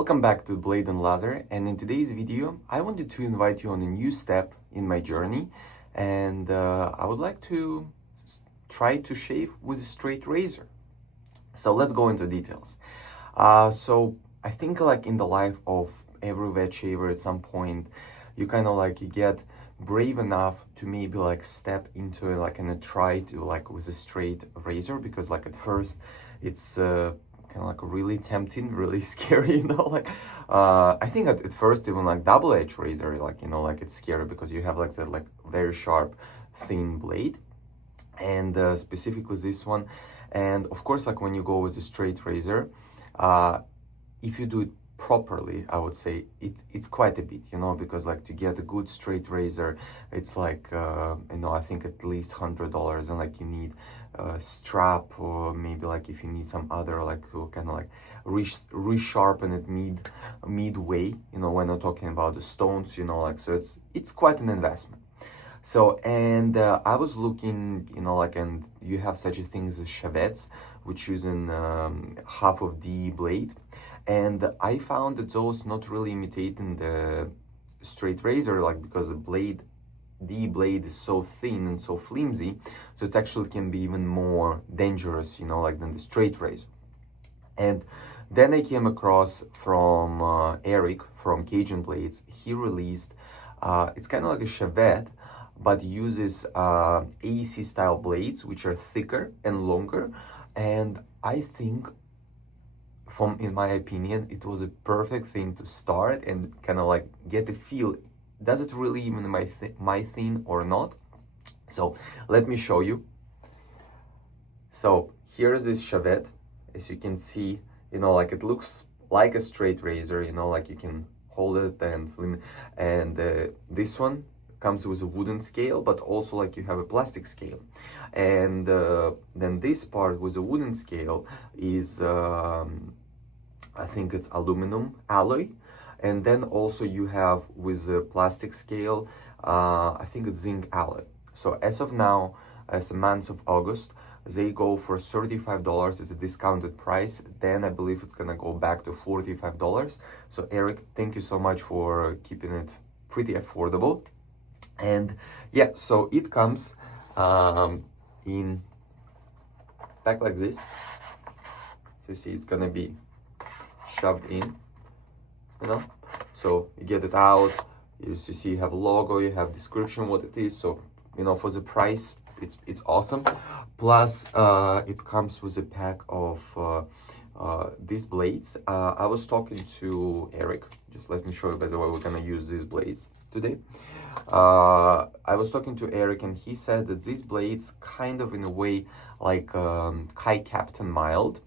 Welcome back to Blade and Laser, and in today's video I wanted to invite you on a new step in my journey, and I would like to try to shave with a straight razor. So let's go into details. So I think like in the life of every vet shaver at some point you kind of like you get brave enough to maybe like step into it like and try to like with a straight razor, because like at first it's kind of like really tempting, really scary, like I think at first even like double-edged razor, like like it's scary because you have like that like very sharp thin blade, and specifically this one. And of course, like when you go with a straight razor, if you do it properly, I would say it's quite a bit, because like to get a good straight razor, it's like I think at least $100, and like you need a strap, or maybe like if you need some other like to kind of like resharpen it midway, when we're talking about the stones, like, so it's quite an investment. So, and I was looking, and you have such a thing as Shavettes, which using half of the blade. And I found that those not really imitating the straight razor, like because the blade is so thin and so flimsy, so it actually can be even more dangerous, like than the straight razor. And then I came across from Eric from Cajun Blades. He released, it's kind of like a Shavette, but uses AC style blades, which are thicker and longer. And I think, in my opinion, it was a perfect thing to start and kind of like get a feel. Does it really even my thing or not? So let me show you. So here's this Shavette. As you can see, like it looks like a straight razor, like you can hold it and flim. And this one comes with a wooden scale, but also like you have a plastic scale. And then this part with a wooden scale is I think it's aluminum alloy. And then also you have with the plastic scale, I think it's zinc alloy. So as of now, as the month of August, they go for $35 as a discounted price. Then I believe it's gonna go back to $45. So Eric, thank you so much for keeping it pretty affordable. And yeah, so it comes in pack like this. So you see it's gonna be shoved in, so you get it out. You see you have a logo, you have description what it is. So for the price, it's awesome. Plus it comes with a pack of these blades. I was talking to Eric, just let me show you, by the way, we're gonna use these blades today. I was talking to Eric, and he said that these blades kind of in a way like Kai Captain Mild,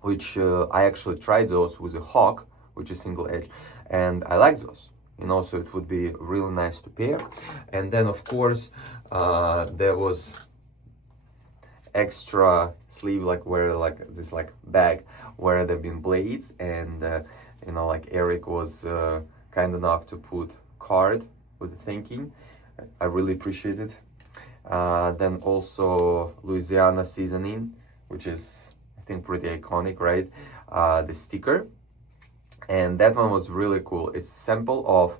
which I actually tried those with a Hawk, which is single edge, and I like those, so it would be really nice to pair. And then of course there was extra sleeve, like where like this like bag where there've been blades, and like Eric was kind enough to put card with the thanking. I really appreciate it. Then also Louisiana seasoning, which is I think pretty iconic, right? The sticker, and that one was really cool. It's a sample of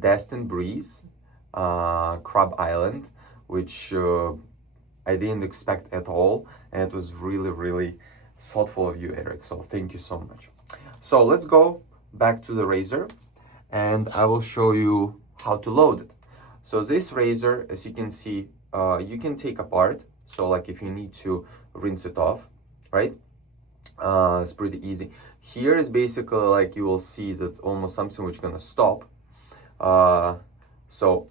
Destined Breeze, Crab Island, which I didn't expect at all, and it was really thoughtful of you, Eric, so thank you so much. So let's go back to the razor, and I will show you how to load it. So this razor, as you can see, you can take apart. So like if you need to rinse it off, right? It's pretty easy. Here is basically like you will see that almost something which is gonna stop. So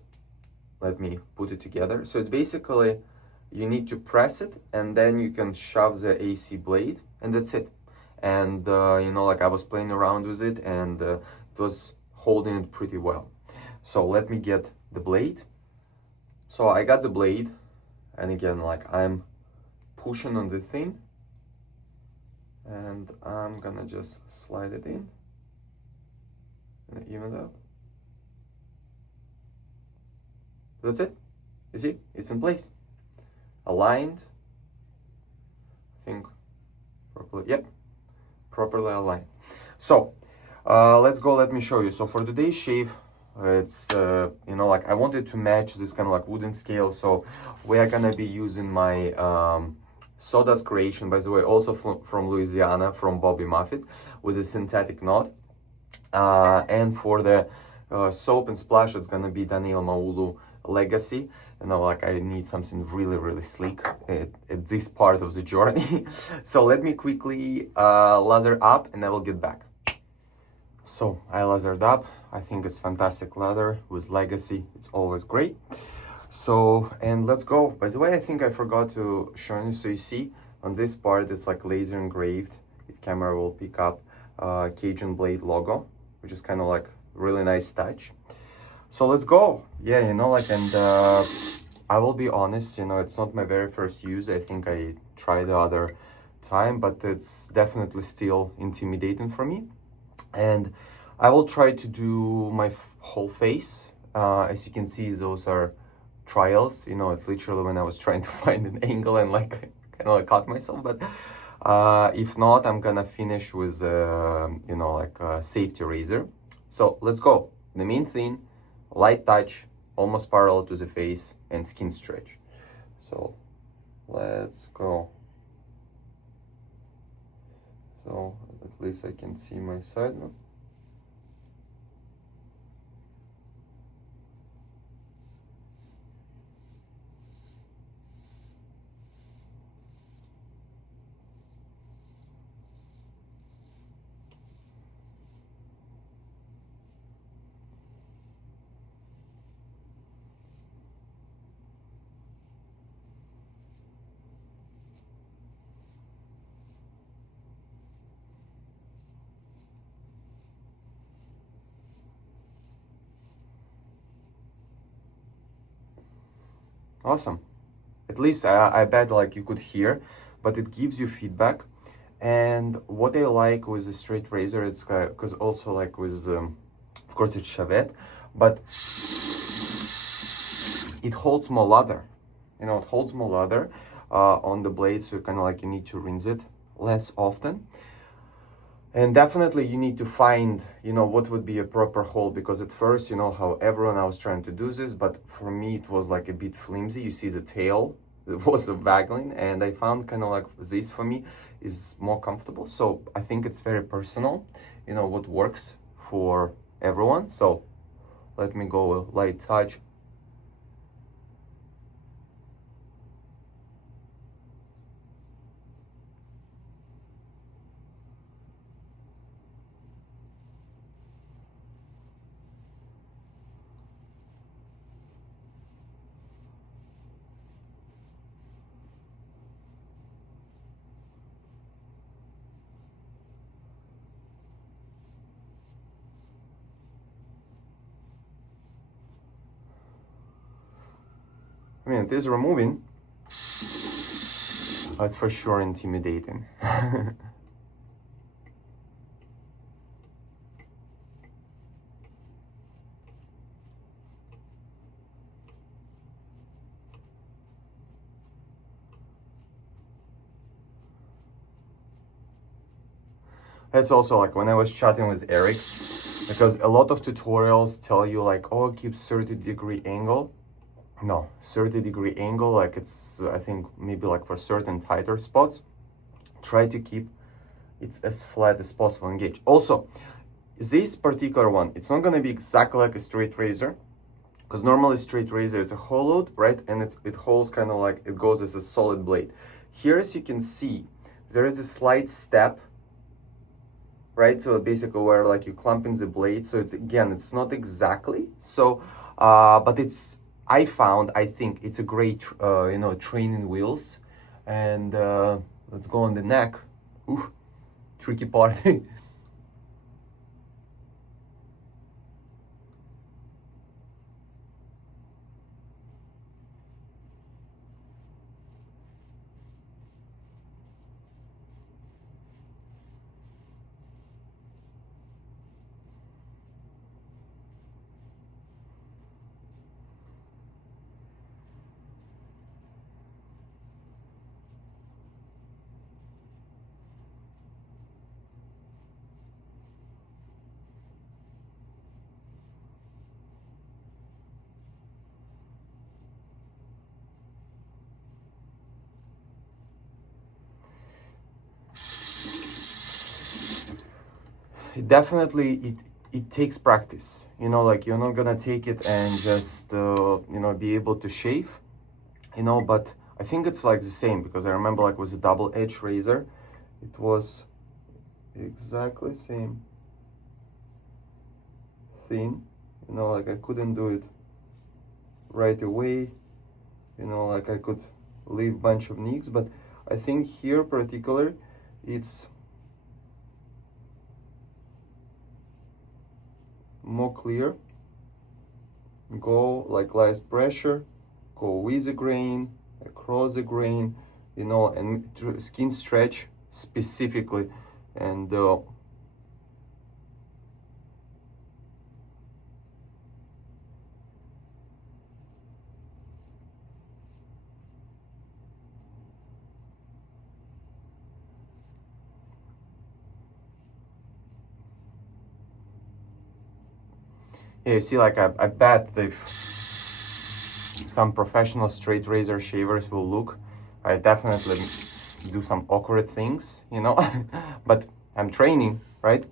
let me put it together. So it's basically you need to press it, and then you can shove the AC blade, and that's it. And like I was playing around with it, and it was holding it pretty well. So let me get the blade. So I got the blade, and again, like I'm pushing on the thing, and I'm gonna just slide it in and even it out. That's it. You see, it's in place, aligned. I think properly. Yep, properly aligned. So Let's go, let me show you. So for today's shave, it's, you know, like I wanted to match this kind of like wooden scale. So we are gonna be using my sawdust creation, by the way, also from Louisiana, from Bobby Muffet, with a synthetic knot. And for the soap and splash, it's gonna be Daniel Maulu Legacy. You know, like I need something really sleek at this part of the journey. So let me quickly lather up and I will get back. So I lathered up. I think it's fantastic leather with Legacy. It's always great. So, and let's go. By the way, I think I forgot to show you. So you see on this part, it's like laser engraved. If camera will pick up Cajun Blade logo, which is kind of like really nice touch. So let's go. Yeah, you know, like, and I will be honest, you know, it's not my very first use. I think I tried the other time, but it's definitely still intimidating for me. And I will try to do my whole face. As you can see, those are trials. You know, it's literally when I was trying to find an angle and like kind of like cut myself. But if not, I'm gonna finish with you know, like a safety razor. So let's go. The main thing, light touch, almost parallel to the face, and skin stretch. So let's go. So at least I can see my side now. Awesome. At least I bet like you could hear, but it gives you feedback. And what I like with the straight razor is because also like with, of course it's Shavette, but it holds more leather. You know, it holds more leather on the blade, so kind of like you need to rinse it less often. And definitely you need to find, you know, what would be a proper hold, because at first, you know, how everyone I was trying to do this, but for me it was like a bit flimsy. You see the tail, it was a waggling, and I found kind of like this for me is more comfortable. So I think it's very personal, you know, what works for everyone. So let me go a light touch. I mean, it is removing. That's for sure intimidating. That's also like when I was chatting with Eric, because a lot of tutorials tell you like, oh, keep 30-degree angle. No, 30-degree angle, like it's, I think maybe like for certain tighter spots, try to keep it as flat as possible. Engage. Also, this particular one, it's not gonna be exactly like a straight razor, because normally straight razor it's a hollowed, right? And it holds kind of like, it goes as a solid blade. Here, as you can see, there is a slight step, right? So basically where like you clump in the blade. So it's, again, it's not exactly so, but it's, I think it's a great, you know, training wheels. And let's go on the neck. Ooh, tricky part. it takes practice, you know, like you're not gonna take it and just you know, be able to shave, you know. But I think it's like the same, because I remember like with a double-edged razor, it was exactly same thing, you know, like I couldn't do it right away, you know, like I could leave bunch of nicks, but I think here particular it's more clear. Go like less pressure, go with the grain, across the grain, you know, and skin stretch specifically. And yeah, you see, like I bet if some professional straight razor shavers will look, I definitely do some awkward things, you know. But I'm training, right?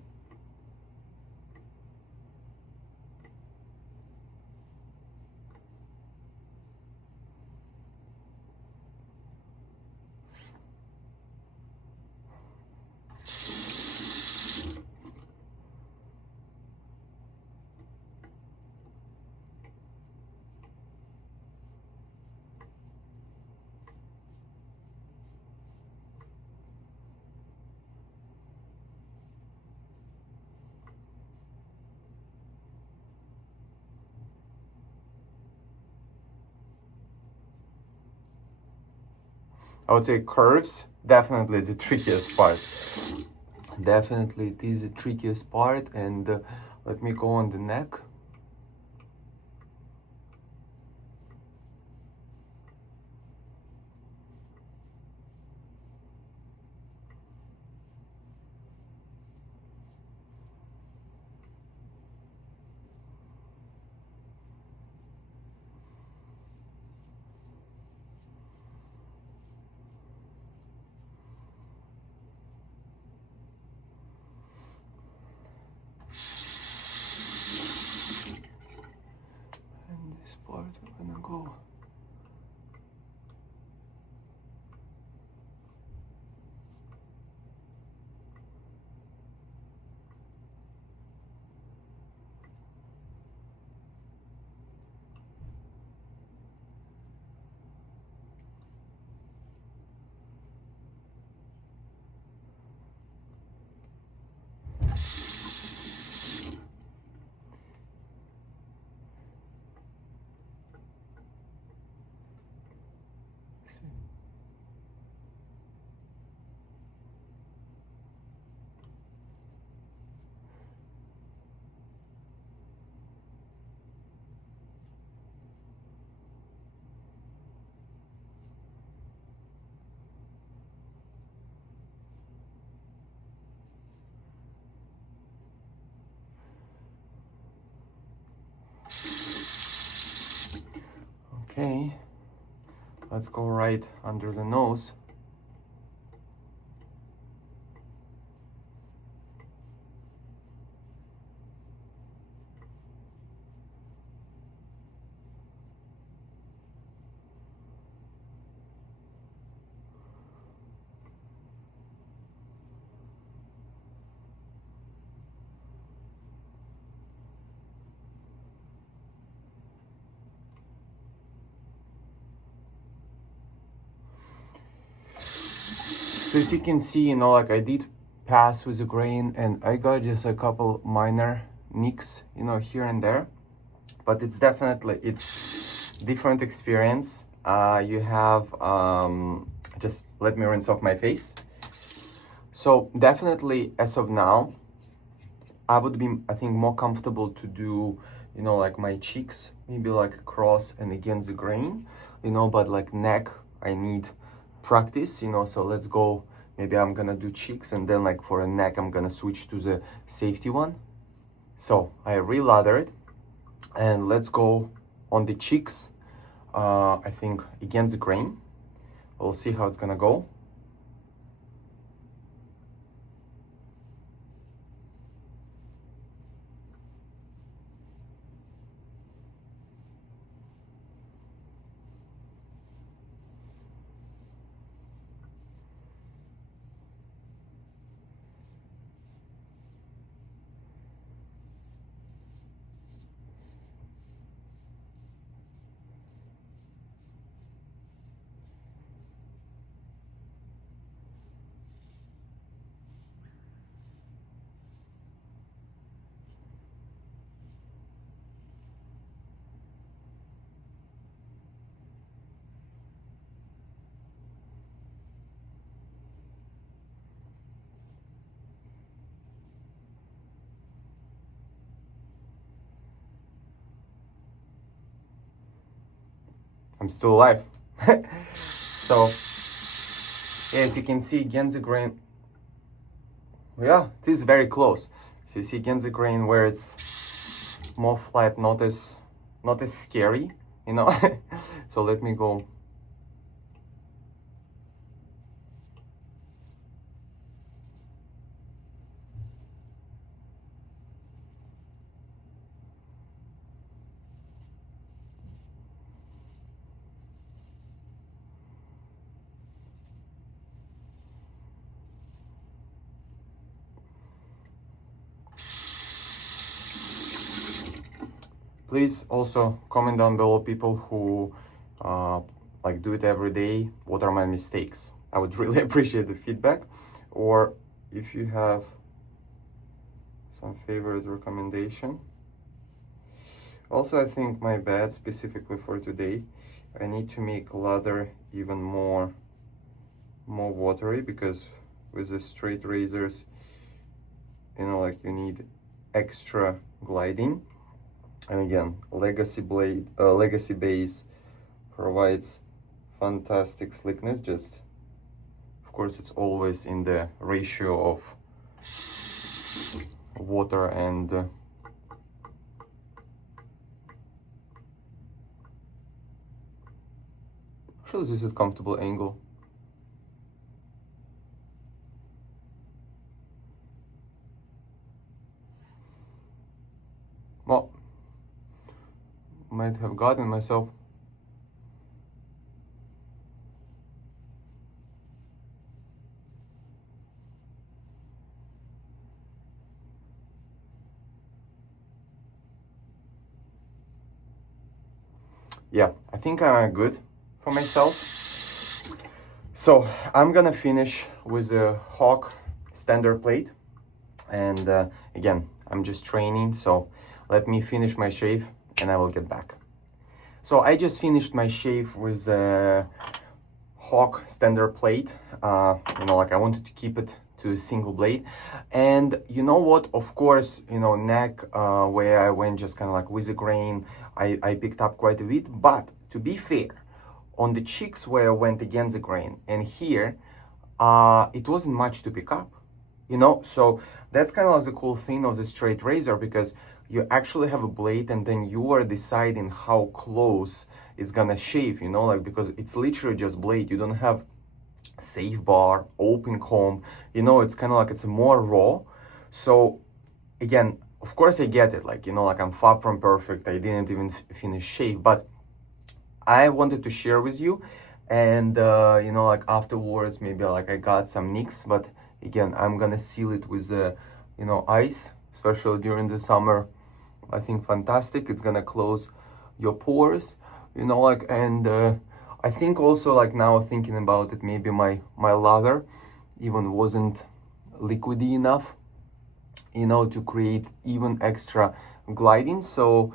I would say curves definitely is the trickiest part. Definitely it is the trickiest part. And let me go on the neck. And this part we're gonna go. Okay, let's go right under the nose. So as you can see, you know, like I did pass with the grain and I got just a couple minor nicks, you know, here and there. But it's definitely, it's different experience. You have, just let me rinse off my face. So definitely as of now, I would be, I think, more comfortable to do, you know, like my cheeks, maybe like across and against the grain, you know, but like neck, I need practice, you know. So let's go, maybe I'm gonna do cheeks, and then like for a neck, I'm gonna switch to the safety one. So I re-lathered, and let's go on the cheeks, I think against the grain. We'll see how it's gonna go. I'm still alive. So, as you can see, again the grain, yeah, it is very close. So you see again the grain where it's more flat, not as scary, you know. So let me go. Please also comment down below, people who like do it every day, what are my mistakes. I would really appreciate the feedback. Or if you have some favorite recommendation. Also, I think my bed specifically for today, I need to make leather even more watery, because with the straight razors, you know, like you need extra gliding. And again, Legacy base provides fantastic slickness. Just, of course, it's always in the ratio of water and actually this is comfortable angle. Well, might have gotten myself. Yeah, I think I'm good for myself. So I'm gonna finish with a Hawk standard plate. And again, I'm just training, so let me finish my shave and I will get back. So I just finished my shave with a Hawk standard plate. You know, like I wanted to keep it to a single blade. And you know what, of course, you know, neck, where I went just kind of like with the grain, I picked up quite a bit. But to be fair, on the cheeks where I went against the grain and here, it wasn't much to pick up, you know. So that's kind of like the cool thing of the straight razor, because you actually have a blade and then you are deciding how close it's gonna shave, you know, like, because it's literally just blade. You don't have safe bar, open comb, you know, it's kind of like it's more raw. So again, of course I get it, like, you know, like I'm far from perfect. I didn't even finish shave, but I wanted to share with you. And you know, like afterwards maybe like I got some nicks, but again, I'm gonna seal it with you know, ice, especially during the summer. I think fantastic. It's gonna close your pores, you know, like. And I think also, like, now thinking about it, maybe my leather even wasn't liquidy enough, you know, to create even extra gliding. So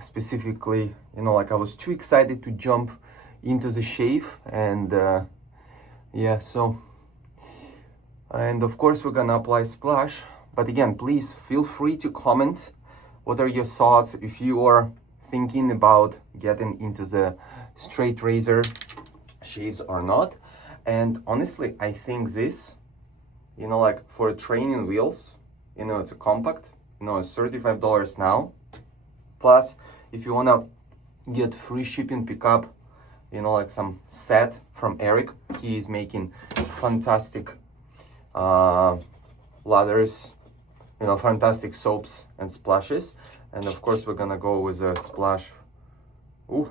specifically, you know, like I was too excited to jump into the shave. And yeah, so, and of course we're gonna apply splash. But again, please feel free to comment what are your thoughts, if you are thinking about getting into the straight razor shaves or not. And honestly, I think this, you know, like for training wheels, you know, it's a compact, you know, it's $35 now. Plus, if you wanna get free shipping pickup, you know, like some set from Eric, he is making fantastic lathers, you know, fantastic soaps and splashes. And of course we're gonna go with a splash. Ooh,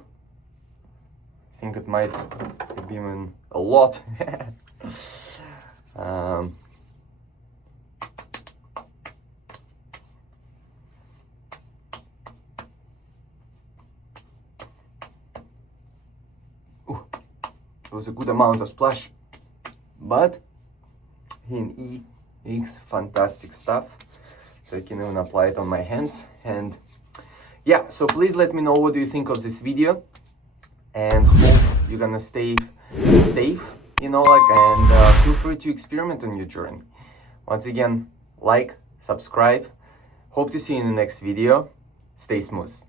I think it might be even a lot. Ooh, it was a good amount of splash, but in EX fantastic stuff. So I can even apply it on my hands. And yeah, so please let me know what do you think of this video, and hope you're gonna stay safe, you know, like, and feel free to experiment on your journey. Once again, like, subscribe. Hope to see you in the next video. Stay smooth.